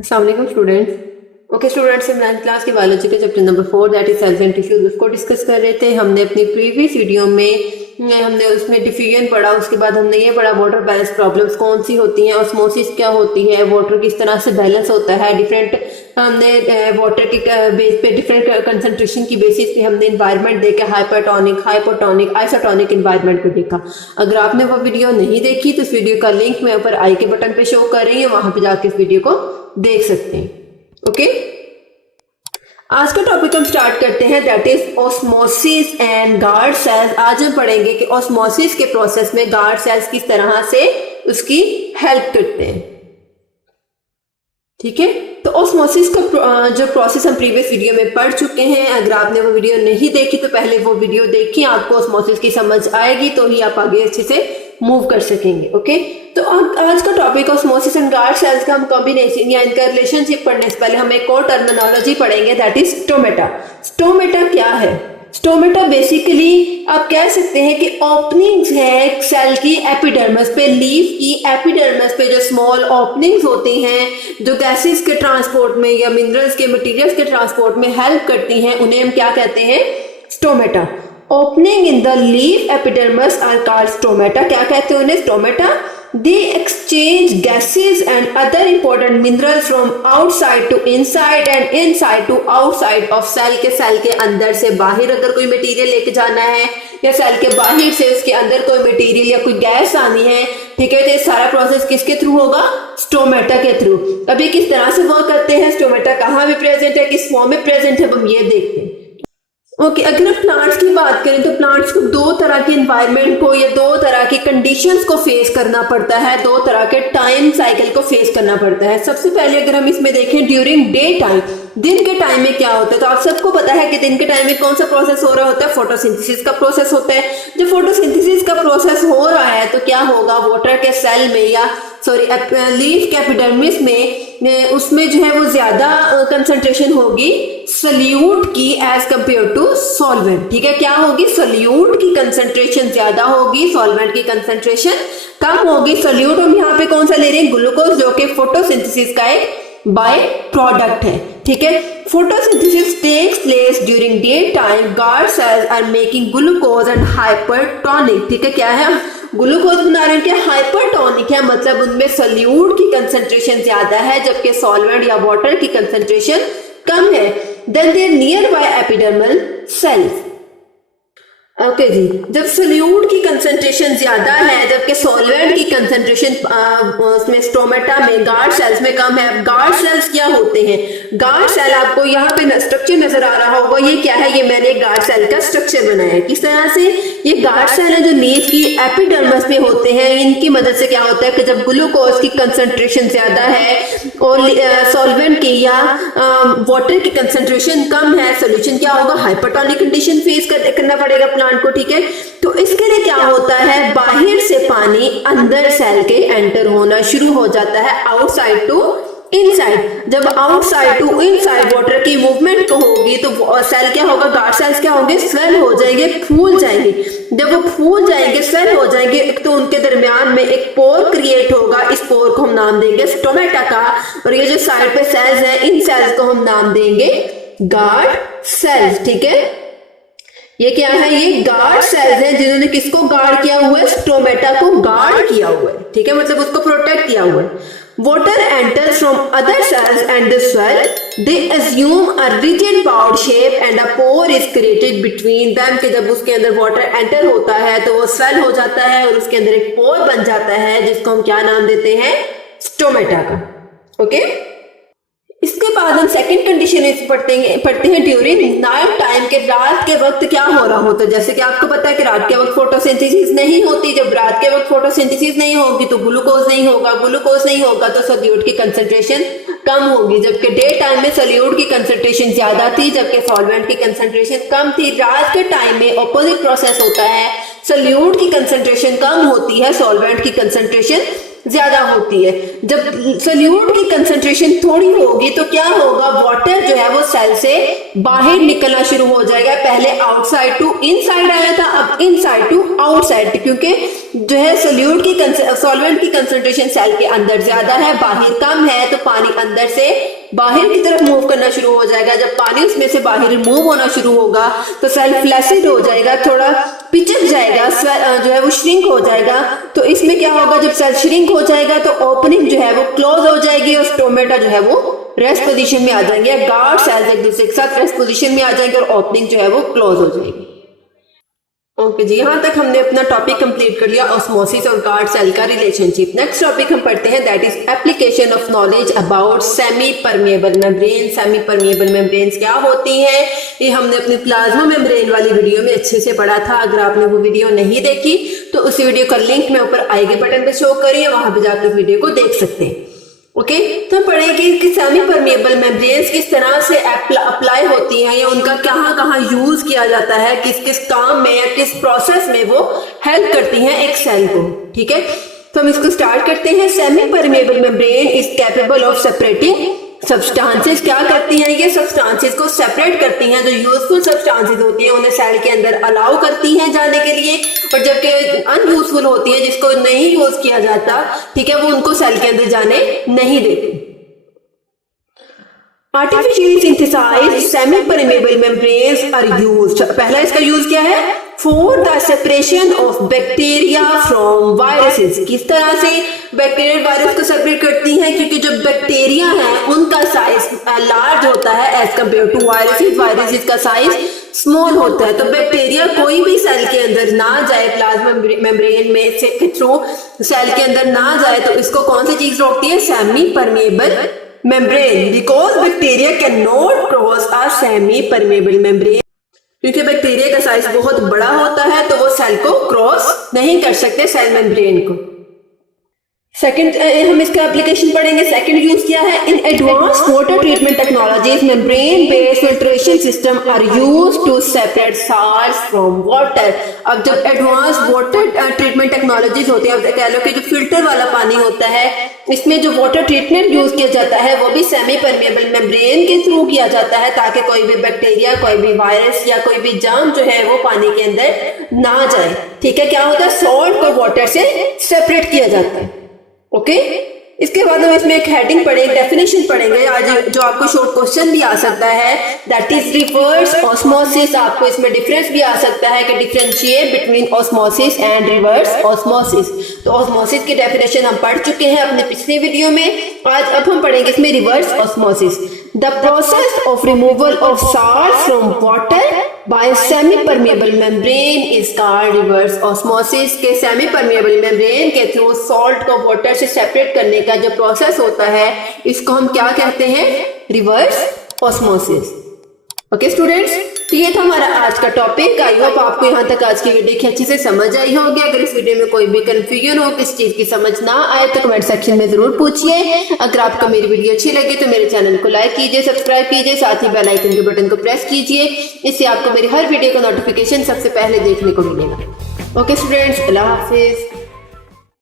अस्सलाम वालेकुम students. Okay students, हम 9th क्लास की बायोलॉजी के chapter number 4 that is cells and tissues उसको डिस्कस कर रहे थे। हमने अपनी प्रीवियस वीडियो में हमने उसमें डिफ्यूजन पढ़ा, उसके बाद हमने ये पढ़ा वाटर बैलेंस प्रॉब्लम्स कौन सी होती हैं, ऑस्मोसिस क्या होती है, वाटर किस तरह से बैलेंस होता है, डिफरेंट हमने वाटर के बेस पे डिफरेंट कंसंट्रेशन की बेसिस पे हमने इन्वायरमेंट देखा, हाइपरटोनिक, हाइपोटोनिक, आइसोटोनिक इन्वायरमेंट को देखा। अगर आपने वो वीडियो नहीं देखी तो इस वीडियो का लिंक मैं ऊपर आई के बटन पे शो कर रही हूँ, वहां पे जाके इस वीडियो को देख सकते हैं। ओके, आज का टॉपिक हम स्टार्ट करते हैं that is osmosis and guard cells. आज हम पढ़ेंगे कि ऑस्मोसिस के प्रोसेस में गार्ड सेल्स किस तरह से उसकी हेल्प करते हैं। ठीक है, तो ऑस्मोसिस का जो प्रोसेस हम प्रीवियस वीडियो में पढ़ चुके हैं। अगर आपने वो वीडियो नहीं देखी तो पहले वो वीडियो देखिए, आपको ऑस्मोसिस की समझ आएगी तो ही आप आगे अच्छे से मूव कर सकेंगे। ओके, तो आज का topic osmosis and guard cells का हम कॉम्बिनेशन या इनका रिलेशनशिप पढ़ने से पहले हम एक और टर्मिनोलॉजी पढ़ेंगे दैट इज स्टोमेटा। स्टोमेटा क्या है? स्टोमेटा बेसिकली आप कह सकते हैं कि ओपनिंग्स है सेल की एपिडर्मिस पे, लीफ की एपिडर्मिस पे जो स्मॉल ओपनिंग्स होती हैं जो गैसेस के ट्रांसपोर्ट में या मिनरल्स के मटेरियल्स के ट्रांसपोर्ट में हेल्प करती हैं, उन्हें हम क्या कहते हैं? Stomata. Opening in the leaf epidermis are called stomata. क्या कहते हैं उन्हें? Stomata. They exchange gases and other important minerals from outside to inside and inside to outside of cell के सेल के अंदर से बाहर अगर कोई मटेरियल लेके जाना है या सेल के बाहर से उसके अंदर कोई मटेरियल या कोई गैस आनी है, ठीक है, तो ये सारा प्रोसेस किसके थ्रू होगा? स्टोमेटा के थ्रू। अभी किस तरह से वर्क करते हैं स्टोमेटा, कहाँ भी प्रेजेंट है, किस फॉर्म में प्रेजेंट है, हम ये देखते हैं। ओके, अगर हम प्लांट्स की बात करें तो प्लांट्स को दो तरह के एनवायरनमेंट को या दो तरह की कंडीशंस को फेस करना पड़ता है, दो तरह के टाइम साइकिल को फेस करना पड़ता है। सबसे पहले अगर हम इसमें देखें ड्यूरिंग डे टाइम, दिन के टाइम में क्या होता है, तो आप सबको पता है कि दिन के टाइम में कौन सा प्रोसेस हो रहा होता है? फोटोसिंथेसिस का प्रोसेस होता है। जब फोटोसिंथेसिस का प्रोसेस हो रहा है तो क्या होगा? वाटर के सेल में या लीफ के एपिडर्मिस में उसमें जो है वो ज्यादा कंसंट्रेशन होगी सल्यूट की एज कंपेयर टू सॉल्वेंट। ठीक है, क्या होगी? सल्यूट की कंसंट्रेशन ज्यादा होगी, सॉल्वेंट की कंसंट्रेशन कम होगी। सल्यूट हम यहाँ पे कौन सा ले रहे हैं? ग्लूकोज, जो कि फोटोसिंथेसिस का एक बाय प्रोडक्ट है। ठीक है, photosynthesis takes place during day time. Guard cells are making glucose and hypertonic. ठीक है, क्या है? ग्लूकोज बना रहे हैं, क्या हाइपरटोनिक है, मतलब उनमें सल्यूट की कंसंट्रेशन ज्यादा है जबकि सॉल्वेंट या वाटर की कंसंट्रेशन कम है। Then there near by epidermal cells. Okay ji, जब सल्यूट की कंसंट्रेशन ज्यादा है जबकि सॉल्वेंट की कंसंट्रेशन उसमें स्टोमेटा में गार्ड सेल्स में कम है। गार्ड सेल्स क्या होते हैं? गार्ड सेल आपको यहाँ पे स्ट्रक्चर नजर आ रहा होगा, ये क्या है? ये मैंने गार्ड सेल का स्ट्रक्चर बनाया है। किस तरह से? ये गार्ड सेल है जो लीफ की एपिडर्मिस में होते हैं। इनकी मदद से क्या होता है कि जब ग्लूकोज की कंसंट्रेशन ज्यादा है और सॉल्वेंट की या वाटर की कंसंट्रेशन कम है, सोल्यूशन क्या होगा? हाइपरटोनिक कंडीशन फेस करना पड़ेगा प्लांट को। ठीक है, तो इसके लिए क्या होता है? बाहर से पानी अंदर सेल के एंटर होना शुरू हो जाता है, आउटसाइड टू इनसाइड। जब आउटसाइड टू इनसाइड वाटर की मूवमेंट होगी तो सेल क्या होगा? गार्ड सेल्स क्या होंगे? स्वेल हो जाएंगे, फूल जाएंगे। जब वो फूल जाएंगे, स्वेल हो जाएंगे, एक तो उनके दरमियान में एक पोर क्रिएट होगा। इस पोर को हम नाम देंगे स्टोमेटा का, और ये जो साइड पे सेल्स हैं इन सेल्स को हम नाम देंगे गार्ड सेल्स। ठीक है, ये क्या है? ये गार्ड सेल्स हैं जिन्होंने किसको गार्ड किया हुआ है? स्टोमेटा को गार्ड किया हुआ है। ठीक है, मतलब उसको प्रोटेक्ट किया हुआ है। Water enters from other cells and the swell, they assume a rigid bowl shape and a pore is created between them. कि जब उसके अंदर वाटर एंटर होता है तो वो स्वेल हो जाता है और उसके अंदर एक पोर बन जाता है जिसको हम क्या नाम देते हैं? स्टोमेटा का। ओके, इसके बाद हम सेकंड कंडीशन पढ़ते हैं ड्यूरिंग नाइट टाइम के रात के वक्त क्या हो रहा होता है। जैसे कि आपको पता है कि रात के वक्त फोटोसिंथेसिस नहीं होती। जब रात के वक्त फोटोसिंथेसिस नहीं होगी तो ग्लूकोज नहीं होगा, ग्लूकोज नहीं होगा तो सल्यूट की कंसंट्रेशन कम होगी। जबकि डे टाइम में सल्यूट की कंसंट्रेशन ज्यादा थी जबकि सॉल्वेंट की कंसंट्रेशन कम थी। रात के टाइम में ऑपोजिट प्रोसेस होता है, सल्यूट की कंसंट्रेशन कम होती है, सॉल्वेंट की कंसंट्रेशन ज्यादा होती है। जब सल्यूट की कंसंट्रेशन थोड़ी होगी तो क्या होगा? वाटर जो है वो सेल से बाहर निकलना शुरू हो जाएगा। पहले आउटसाइड टू इनसाइड आया था, अब इनसाइड टू आउटसाइड, क्योंकि जो है सॉल्वेंट की कंसंट्रेशन सेल के अंदर ज्यादा है, बाहर कम है, तो पानी अंदर से बाहर की तरफ मूव करना शुरू हो जाएगा। जब पानी उसमें से बाहर मूव होना शुरू होगा तो सेल फ्लैसिड हो जाएगा, थोड़ा पिचक जाएगा, जो है वो श्रिंक हो जाएगा। तो इसमें क्या होगा, जब सेल श्रिंक हो जाएगा तो ओपनिंग जो है वो क्लोज हो जाएगी और स्टोमेटा जो है वो रेस्ट पोजीशन में आ जाएंगे। गार्ड सेल्स एक दूसरे के साथ रेस्ट पोजीशन में आ जाएंगे और ओपनिंग जो है वो क्लोज हो जाएगी। ओके जी, यहाँ तक हमने अपना टॉपिक कंप्लीट कर लिया, ऑस्मोसिस और गार्ड सेल का रिलेशनशिप। नेक्स्ट टॉपिक हम पढ़ते हैं, that is application of knowledge about semi permeable membrane. Semi permeable membranes क्या होती हैं, ये हमने अपनी प्लाज्मा मेम्ब्रेन वाली वीडियो में अच्छे से पढ़ा था। अगर आपने वो वीडियो नहीं देखी तो उस वीडियो का लिंक मैं ऊपर आई के बटन पे शो करिए, वहां पे जाकर वीडियो को देख सकते हैं। ओके, तो पढ़ेंगे कि सेमी परमेबल मेम्ब्रेन्स किस तरह से अप्लाई होती हैं या उनका कहाँ कहाँ यूज किया जाता है, किस किस काम में या किस प्रोसेस में वो हेल्प करती हैं एक सेल को। ठीक है, तो हम इसको स्टार्ट करते हैं। Semi permeable membrane is capable of separating substances. क्या करती हैं ये, सब्सटेंसेस को सेपरेट करती हैं। जो यूजफुल सब्सटेंसेस होती हैं उन्हें सेल के अंदर अलाउ करती हैं जाने के लिए, और जबकि अनयूजफुल होती है जिसको नहीं यूज किया जाता, ठीक है, वो उनको सेल के अंदर जाने नहीं देती। Artificially synthesized semi permeable membranes are used. पहला इसका यूज क्या है, for the separation of bacteria from viruses. किस तरह से बैक्टीरिया वायरस को सेपरेट करती हैं, क्योंकि जो बैक्टीरिया है उनका साइज लार्ज होता है as compare to viruses. Viruses का साइज स्मॉल होता है, तो बैक्टीरिया कोई भी सेल के अंदर ना जाए, प्लाज्मा मेम्ब्रेन में से के थ्रू सेल के अंदर ना जाए, तो इसको कौन सी चीज रोकती है, semi permeable membrane. Because bacteria can not cross a semi permeable membrane, क्योंकि बैक्टीरिया का साइज बहुत बड़ा होता है तो वो सेल को क्रॉस नहीं कर सकते, सेल मेम्ब्रेन को। सेकंड हम इसका एप्लीकेशन पढ़ेंगे। सेकंड यूज क्या है, in advance water treatment technologies membrane based filtration system are used to separate salts from water. अब जब एडवांस वाटर ट्रीटमेंट टेक्नोलॉजीज होती है, अब कह लो कि जो फिल्टर वाला पानी होता है, इसमें जो वाटर ट्रीटमेंट यूज किया जाता है वो भी सेमी परमेबल मेम्ब्रेन के थ्रू किया जाता है, ताकि कोई भी बैक्टीरिया, कोई भी वायरस या कोई भी जर्म जो है वो पानी के अंदर ना जाए। ठीक है, क्या होता है, सॉल्ट को वाटर से सेपरेट किया जाता है। ओके, इसके बाद हम इसमें एक हेडिंग पढ़ेंगे, डेफिनेशन पढ़ेंगे आज, जो आपको शॉर्ट क्वेश्चन भी आ सकता है, दैट इज रिवर्स ऑस्मोसिस। आपको इसमें डिफरेंस भी आ सकता है कि differentiate between osmosis and reverse osmosis. तो ऑस्मोसिस की डेफिनेशन हम पढ़ चुके हैं अपने पिछले वीडियो में। आज अब हम पढ़ेंगे इसमें reverse osmosis. The process of removal of salt from water bye semi permeable membrane is called reverse osmosis. के सेमी परमेबल मेम्ब्रेन के थ्रू सॉल्ट को वाटर से सेपरेट करने का जो प्रोसेस होता है, इसको हम क्या कहते हैं, रिवर्स ऑस्मोसिस। ओके स्टूडेंट्स, तो ये था हमारा आज का टॉपिक। आई होप आपको यहाँ तक आज की वीडियो की अच्छे से समझ आई होगी। अगर इस वीडियो में कोई भी कंफ्यूजन हो, किस चीज की समझ ना आए, तो कमेंट सेक्शन में जरूर पूछिए। अगर आपको मेरी वीडियो अच्छी लगे तो मेरे चैनल को लाइक कीजिए, सब्सक्राइब कीजिए, साथ ही बेल आइकन के बटन को प्रेस कीजिए। इससे आपको मेरी हर वीडियो का नोटिफिकेशन सबसे पहले देखने को मिलेगा। ओके स्टूडेंट्स, अल्लाह हाफिज।